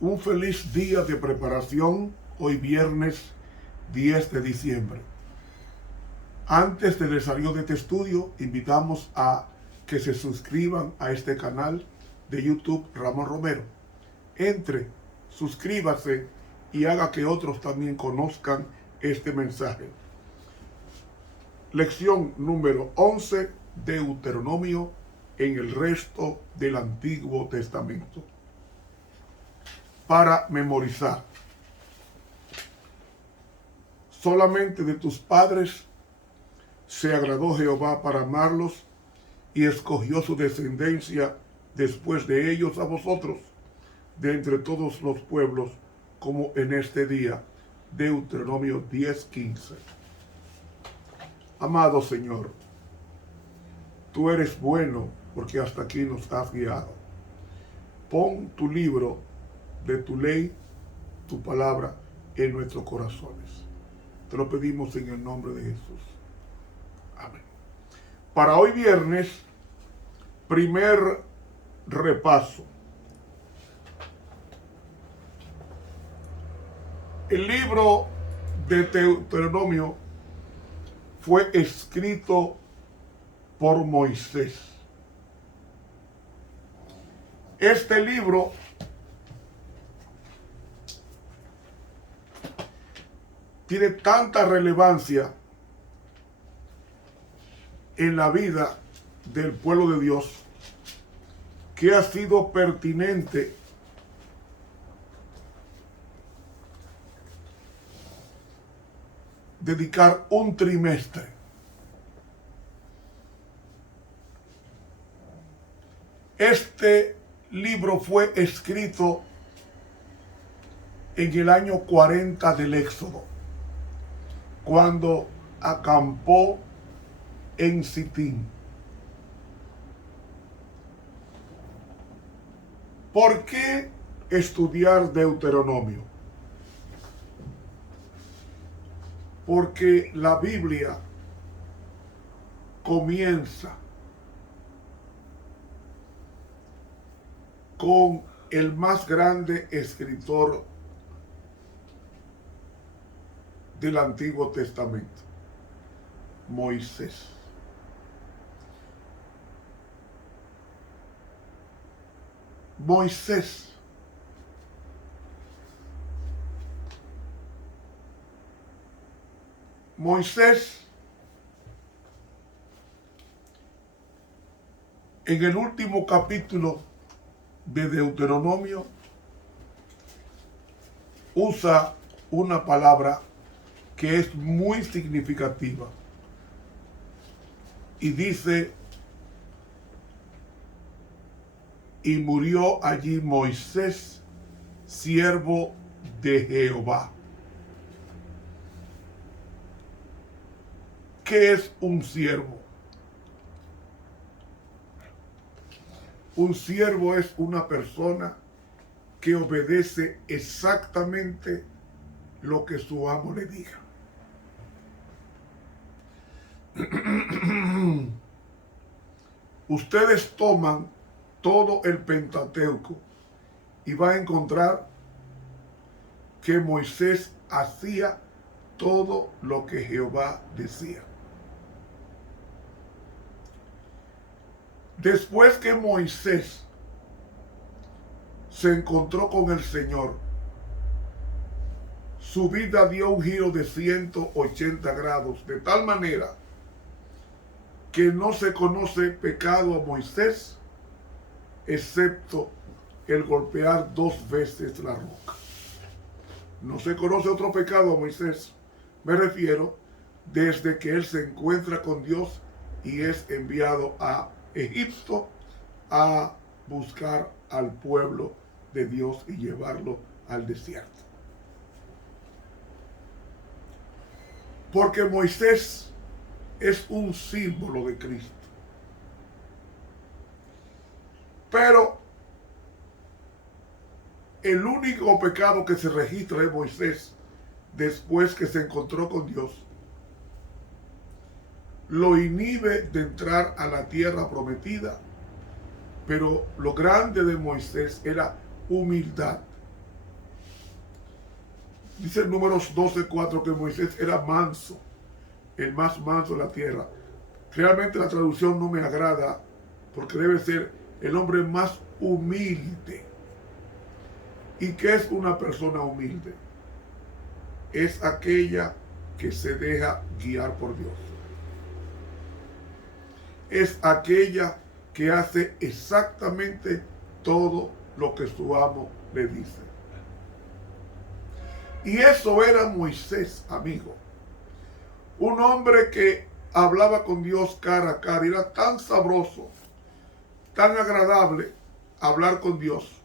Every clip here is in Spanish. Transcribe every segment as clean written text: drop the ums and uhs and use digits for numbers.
Un feliz día de preparación, hoy viernes 10 de diciembre. Antes del desarrollo de este estudio, invitamos a que se suscriban a este canal de YouTube Ramón Romero. Entre, suscríbase y haga que otros también conozcan este mensaje. Lección número 11, Deuteronomio en el resto del Antiguo Testamento. Para memorizar. Solamente de tus padres se agradó Jehová para amarlos y escogió su descendencia después de ellos a vosotros, de entre todos los pueblos, como en este día. Deuteronomio 10:15. Amado Señor, tú eres bueno porque hasta aquí nos has guiado. Pon tu libro de tu ley, tu palabra, en nuestros corazones. Te lo pedimos en el nombre de Jesús. Amén. Para hoy viernes, primer repaso. El libro de Deuteronomio fue escrito por Moisés. Este libro tiene tanta relevancia en la vida del pueblo de Dios que ha sido pertinente dedicar un trimestre. Este libro fue escrito en el año 40 del Éxodo, cuando acampó en Sitín. ¿Por qué estudiar Deuteronomio? Porque la Biblia comienza con el más grande escritor del Antiguo Testamento, Moisés. Moisés en el último capítulo de Deuteronomio usa una palabra que es muy significativa y dice: y murió allí Moisés, siervo de Jehová. ¿Qué es un siervo? Un siervo es una persona que obedece exactamente lo que su amo le diga. Ustedes toman todo el Pentateuco y van a encontrar que Moisés hacía todo lo que Jehová decía. Después que Moisés se encontró con el Señor, su vida dio un giro de 180 grados, de tal manera que no se conoce pecado a Moisés, excepto el golpear 2 veces la roca. No se conoce otro pecado a Moisés. Me refiero desde que él se encuentra con Dios y es enviado a Egipto a buscar al pueblo de Dios y llevarlo al desierto. Porque Moisés es un símbolo de Cristo. Pero el único pecado que se registra de Moisés después que se encontró con Dios lo inhibe de entrar a la tierra prometida. Pero lo grande de Moisés era humildad. Dice en Números 12:4 que Moisés era manso, el más manso de la tierra. Realmente la traducción no me agrada porque debe ser el hombre más humilde. ¿Y qué es una persona humilde? Es aquella que se deja guiar por Dios. Es aquella que hace exactamente todo lo que su amo le dice. Y eso era Moisés, amigo. Un hombre que hablaba con Dios cara a cara. Era tan sabroso, tan agradable hablar con Dios,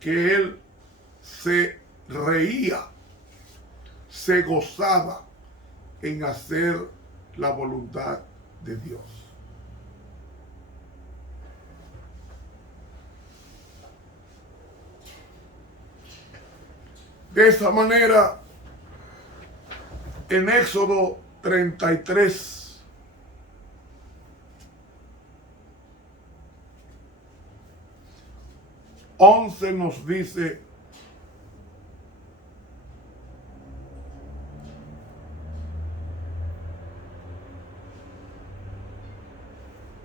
que él se reía, se gozaba en hacer la voluntad de Dios. De esa manera, en Éxodo 33, nos dice: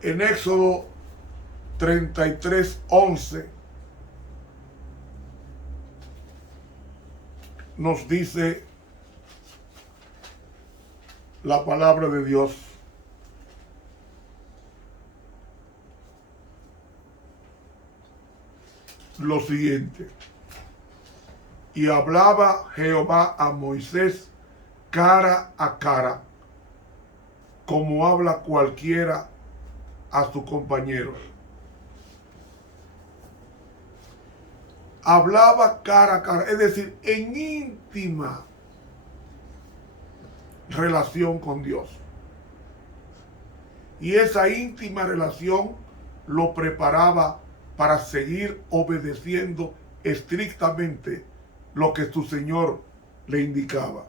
en Éxodo 33:11 nos dice la palabra de Dios: lo siguiente: y hablaba Jehová a Moisés cara a cara, como habla cualquiera a sus compañeros. Hablaba cara a cara, es decir, en íntima relación con Dios. Y esa íntima relación lo preparaba para seguir obedeciendo estrictamente lo que su Señor le indicaba.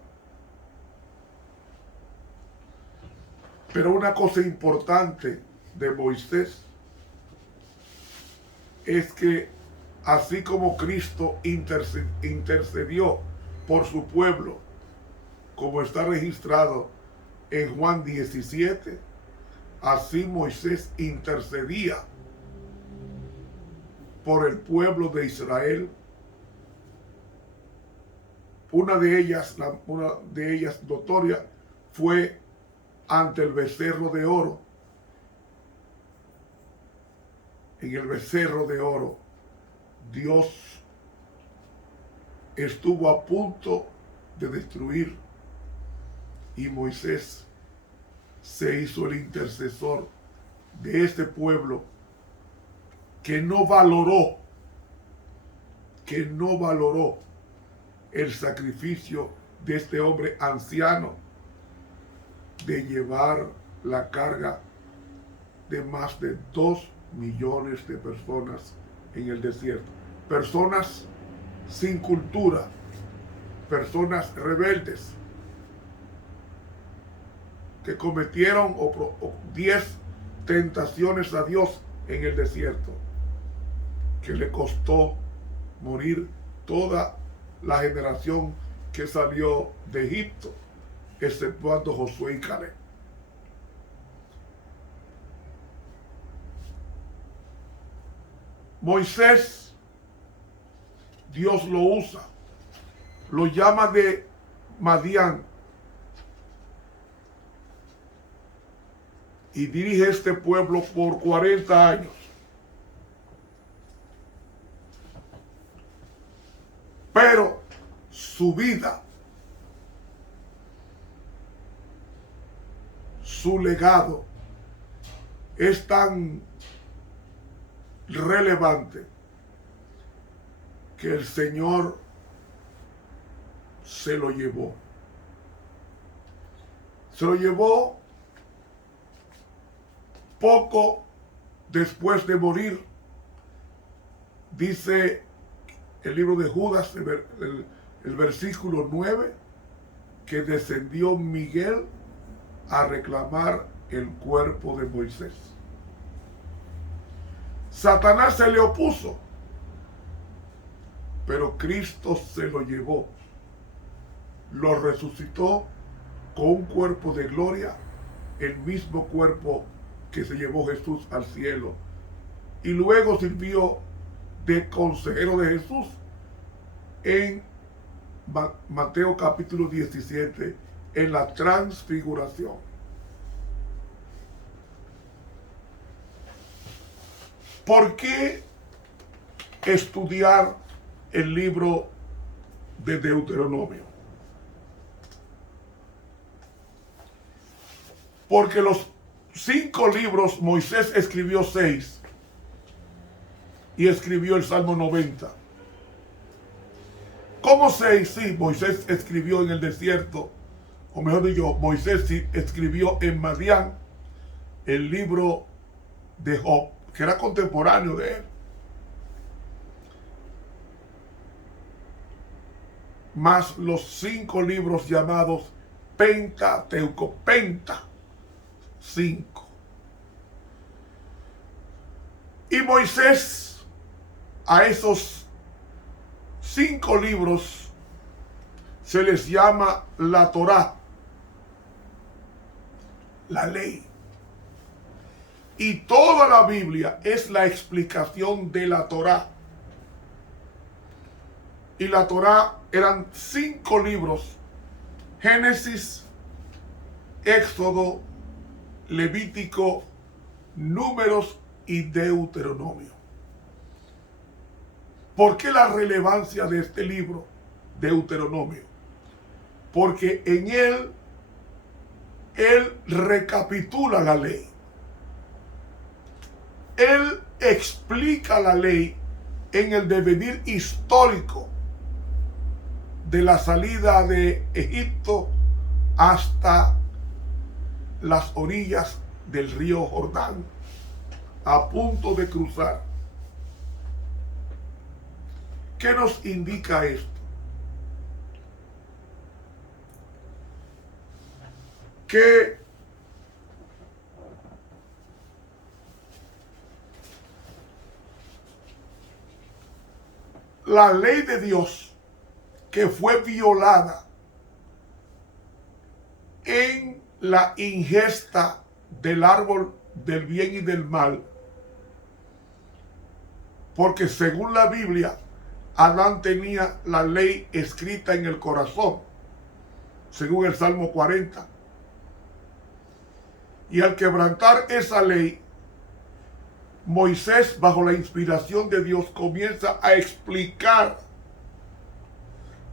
Pero una cosa importante de Moisés es que así como Cristo intercedió por su pueblo, como está registrado en Juan 17, así Moisés intercedía por el pueblo de Israel. Una de ellas notoria, fue ante el becerro de oro. En el becerro de oro, Dios estuvo a punto de destruir, y Moisés se hizo el intercesor de este pueblo que no valoró el sacrificio de este hombre anciano de llevar la carga de más de 2 millones de personas en el desierto. Personas sin cultura, personas rebeldes, que cometieron 10 tentaciones a Dios en el desierto, que le costó morir toda la generación que salió de Egipto, exceptuando Josué y Caleb. Moisés, Dios lo usa, lo llama de Madián y dirige este pueblo por 40 años. Pero su vida, su legado es tan relevante que el Señor se lo llevó. Se lo llevó poco después de morir. Dice el libro de Judas, el versículo 9, que descendió Miguel a reclamar el cuerpo de Moisés. Satanás se le opuso, pero Cristo se lo llevó. lo resucitó con un cuerpo de gloria, el mismo cuerpo que se llevó Jesús al cielo. Y luego sirvió de consejero de Jesús en Mateo capítulo 17, en la transfiguración. ¿Por qué estudiar el libro de Deuteronomio? Porque los 5 libros, Moisés escribió 6 y escribió el Salmo 90. ¿Cómo 6? Sí, Moisés escribió en el desierto, o mejor dicho, Moisés sí escribió en Madián el libro de Job, que era contemporáneo de él. Más los 5 libros llamados Pentateuco, 5. Y Moisés a esos 5 libros se les llama la Torá, la ley. Y toda la Biblia es la explicación de la Torá. Y la Torá eran 5 libros: Génesis, Éxodo, Levítico, Números y Deuteronomio. ¿Por qué la relevancia de este libro, Deuteronomio? Porque en él recapitula la ley. Él explica la ley en el devenir histórico de la salida de Egipto hasta las orillas del río Jordán, a punto de cruzar. ¿Qué nos indica esto? Que la ley de Dios, que fue violada en la ingesta del árbol del bien y del mal, porque según la Biblia, Adán tenía la ley escrita en el corazón, según el Salmo 40. Y al quebrantar esa ley, Moisés, bajo la inspiración de Dios, comienza a explicar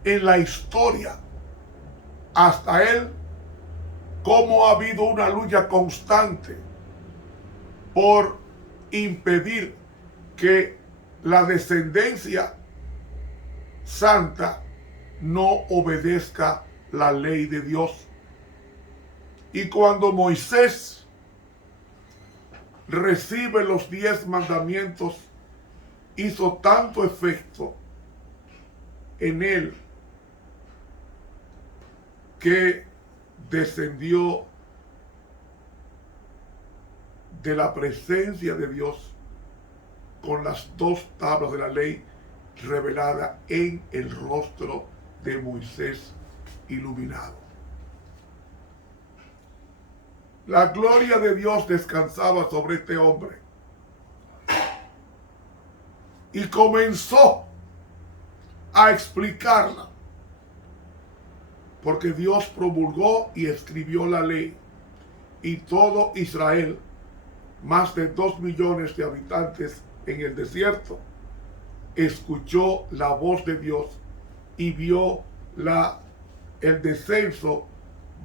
en la historia hasta él cómo ha habido una lucha constante por impedir que la descendencia santa no obedezca la ley de Dios. Y cuando Moisés recibe los 10 mandamientos, hizo tanto efecto en él que descendió de la presencia de Dios con las 2 tablas de la ley revelada en el rostro de Moisés iluminado. La gloria de Dios descansaba sobre este hombre y comenzó a explicarla, porque Dios promulgó y escribió la ley, y todo Israel, más de 2 millones de habitantes en el desierto, escuchó la voz de Dios y vio el descenso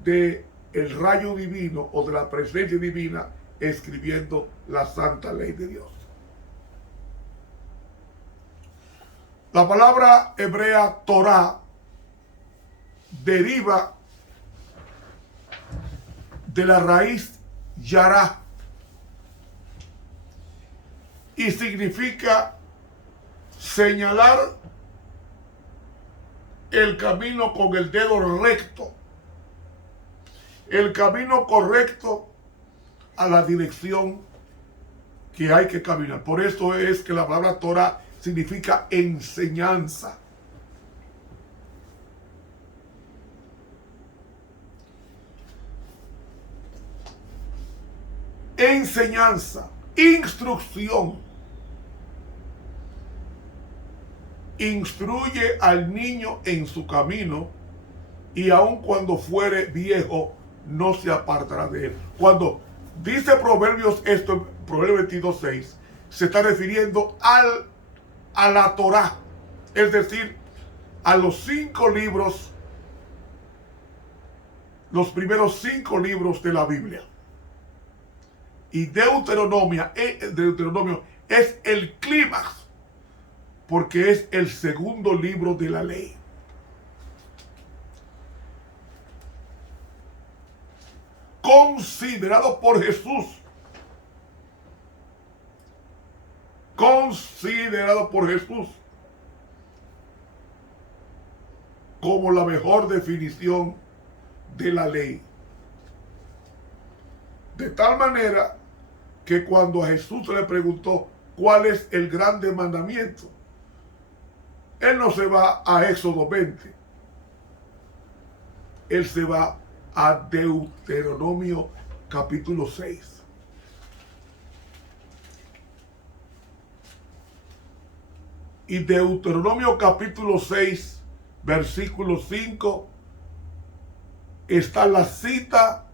de el rayo divino o de la presencia divina escribiendo la santa ley de Dios. La palabra hebrea Torah deriva de la raíz yará y significa señalar el camino con el dedo recto, el camino correcto a la dirección que hay que caminar. Por eso es que la palabra Torah significa enseñanza. enseñanza, instrucción. Instruye al niño en su camino, y aun cuando fuere viejo, no se apartará de él. Cuando dice Proverbios esto, Proverbios 22:6, se está refiriendo a la Torá, es decir, a los 5 libros, los primeros 5 libros de la Biblia. Y Deuteronomio es el clímax, porque es el segundo libro de la ley. Considerado por Jesús. Considerado por Jesús como la mejor definición de la ley. De tal manera que cuando a Jesús se le preguntó cuál es el grande mandamiento, él no se va a Éxodo 20. Él se va a Deuteronomio capítulo 6. Y Deuteronomio capítulo 6, versículo 5, está la cita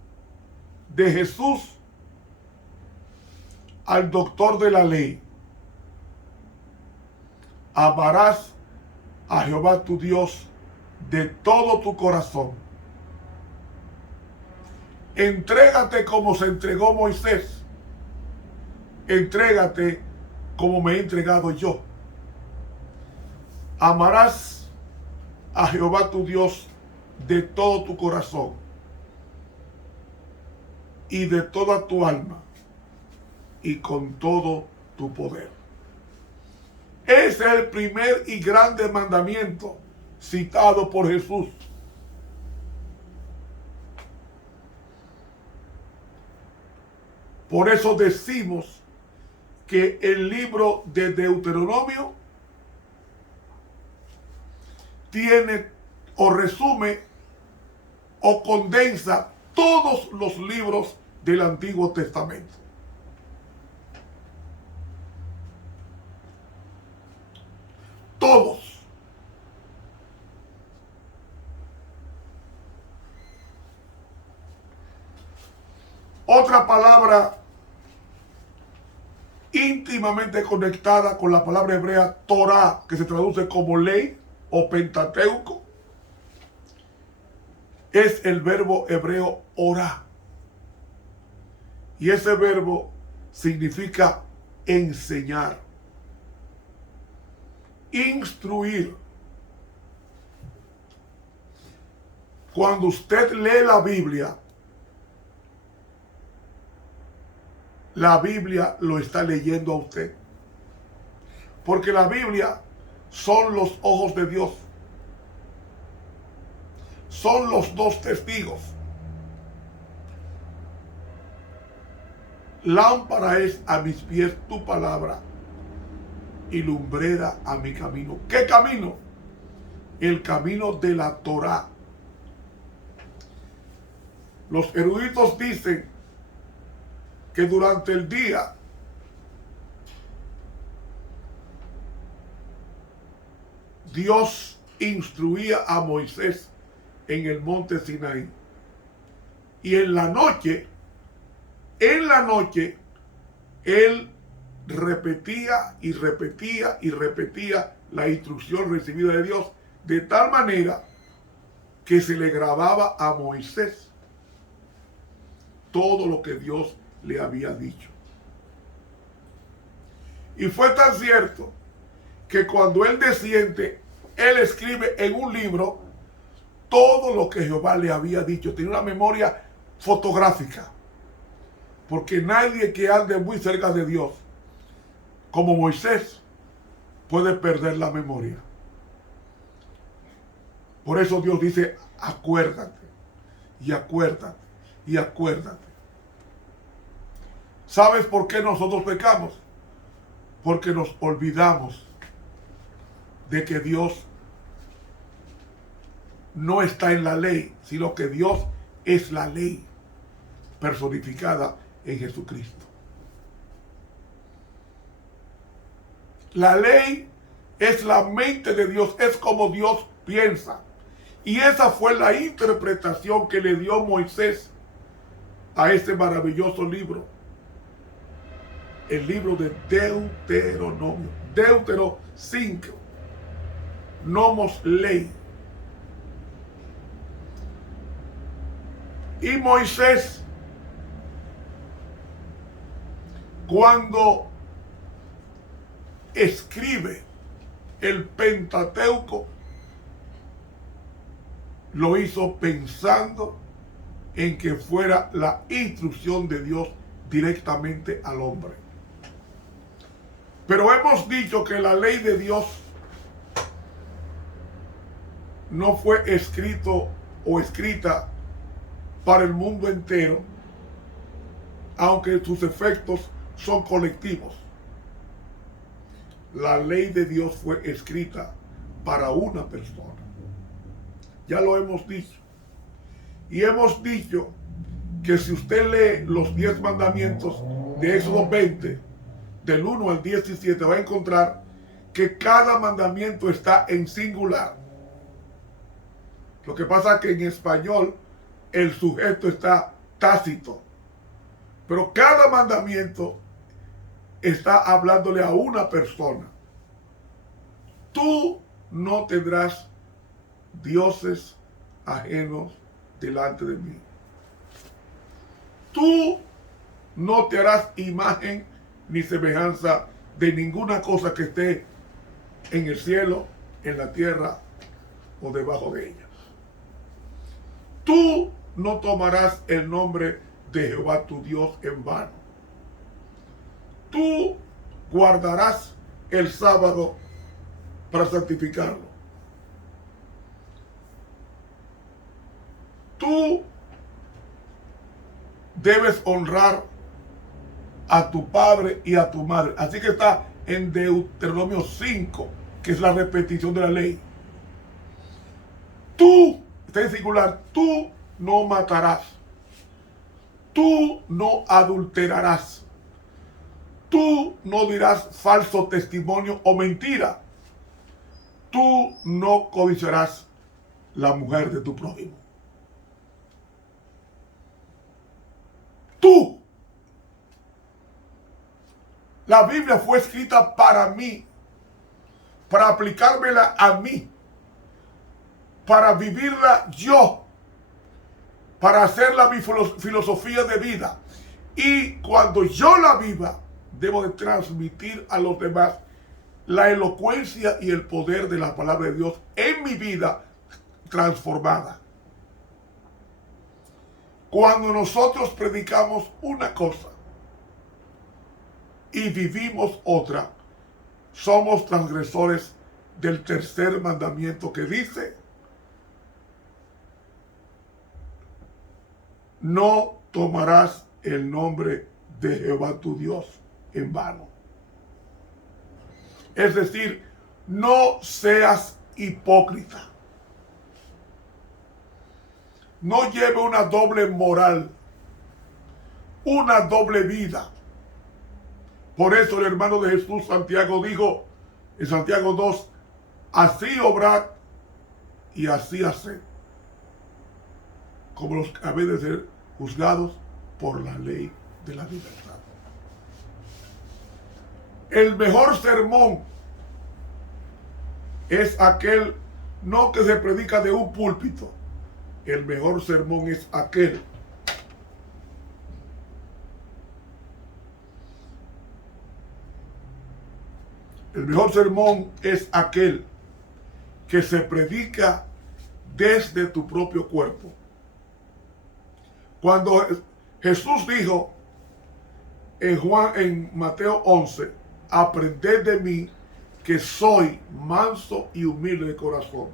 de Jesús al doctor de la ley. Amarás a Jehová tu Dios de todo tu corazón. Entrégate como se entregó Moisés. Entrégate como me he entregado yo. Amarás a Jehová tu Dios de todo tu corazón y de toda tu alma y con todo tu poder. Ese es el primer y grande mandamiento citado por Jesús. Por eso decimos que el libro de Deuteronomio tiene o resume o condensa todos los libros del Antiguo Testamento. Todos. Otra palabra íntimamente conectada con la palabra hebrea Torah, que se traduce como ley o Pentateuco, es el verbo hebreo orá. Y ese verbo significa enseñar, instruir. Cuando usted lee la Biblia lo está leyendo a usted. Porque la Biblia son los ojos de Dios. Son los dos testigos. Lámpara es a mis pies tu palabra y lumbrera a mi camino. ¿Qué camino? El camino de la Torá. Los eruditos dicen que durante el día Dios instruía a Moisés en el monte Sinaí. Y en la noche, él repetía y repetía y repetía la instrucción recibida de Dios, de tal manera que se le grababa a Moisés todo lo que Dios le había dicho. Y fue tan cierto que cuando él desciende, él escribe en un libro todo lo que Jehová le había dicho. Tiene una memoria fotográfica, porque nadie que ande muy cerca de Dios como Moisés puede perder la memoria. Por eso Dios dice: acuérdate y acuérdate y acuérdate. ¿Sabes por qué nosotros pecamos? Porque nos olvidamos de que Dios no está en la ley, sino que Dios es la ley personificada en Jesucristo. La ley es la mente de Dios, es como Dios piensa. Y esa fue la interpretación que le dio Moisés a este maravilloso libro. El libro de Deuteronomio. Deutero 5. Nomos ley. Y Moisés, cuando escribe el Pentateuco, lo hizo pensando en que fuera la instrucción de Dios directamente al hombre. Pero hemos dicho que la ley de Dios no fue escrito o escrita para el mundo entero, aunque sus efectos son colectivos. La ley de Dios fue escrita para una persona. Ya lo hemos dicho. Y hemos dicho que si usted lee los 10 mandamientos de Éxodo 20, del 1 al 17, va a encontrar que cada mandamiento está en singular. Lo que pasa es que en español el sujeto está tácito. Pero cada mandamiento está hablándole a una persona. Tú no tendrás dioses ajenos delante de mí. Tú no te harás imagen ni semejanza de ninguna cosa que esté en el cielo, en la tierra o debajo de ella. Tú no tomarás el nombre de Jehová tu Dios en vano. Tú guardarás el sábado para santificarlo. Tú debes honrar a tu padre y a tu madre. Así que está en Deuteronomio 5, que es la repetición de la ley. Tú, está en singular, tú no matarás. Tú no adulterarás. Tú no dirás falso testimonio o mentira. Tú no codiciarás la mujer de tu prójimo. Tú. La Biblia fue escrita para mí, para aplicármela a mí, para vivirla yo, para hacerla mi filosofía de vida. Y cuando yo la viva, debo de transmitir a los demás la elocuencia y el poder de la palabra de Dios en mi vida transformada. Cuando nosotros predicamos una cosa y vivimos otra, somos transgresores del tercer mandamiento que dice: no tomarás el nombre de Jehová tu Dios en vano. Es decir, no seas hipócrita. No lleve una doble moral, una doble vida. Por eso el hermano de Jesús, Santiago, dijo en Santiago 2, así obrad y así haced, como los que habéis de ser juzgados por la ley de la libertad. El mejor sermón es aquel no que se predica de un púlpito. El mejor sermón es aquel que se predica desde tu propio cuerpo. Cuando Jesús dijo en Mateo 11, aprended de mí que soy manso y humilde de corazón.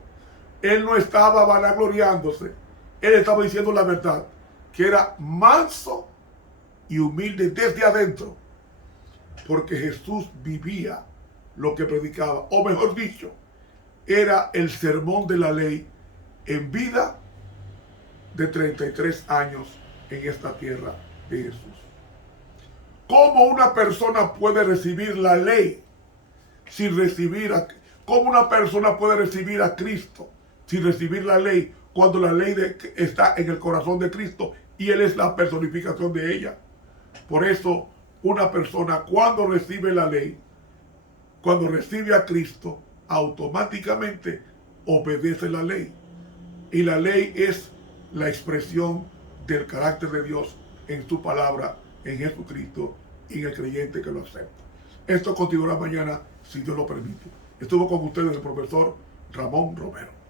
Él no estaba vanagloriándose, él estaba diciendo la verdad, que era manso y humilde desde adentro, porque Jesús vivía lo que predicaba, o mejor dicho, era el sermón de la ley en vida de 33 años en esta tierra de Jesús. ¿Cómo una persona puede recibir la ley sin recibir cómo una persona puede recibir a Cristo sin recibir la ley cuando la ley está en el corazón de Cristo y Él es la personificación de ella? Por eso, una persona cuando recibe la ley, cuando recibe a Cristo, automáticamente obedece la ley. Y la ley es la expresión del carácter de Dios en su palabra, en Jesucristo y en el creyente que lo acepta. Esto continuará mañana, si Dios lo permite. Estuvo con ustedes el profesor Ramón Romero.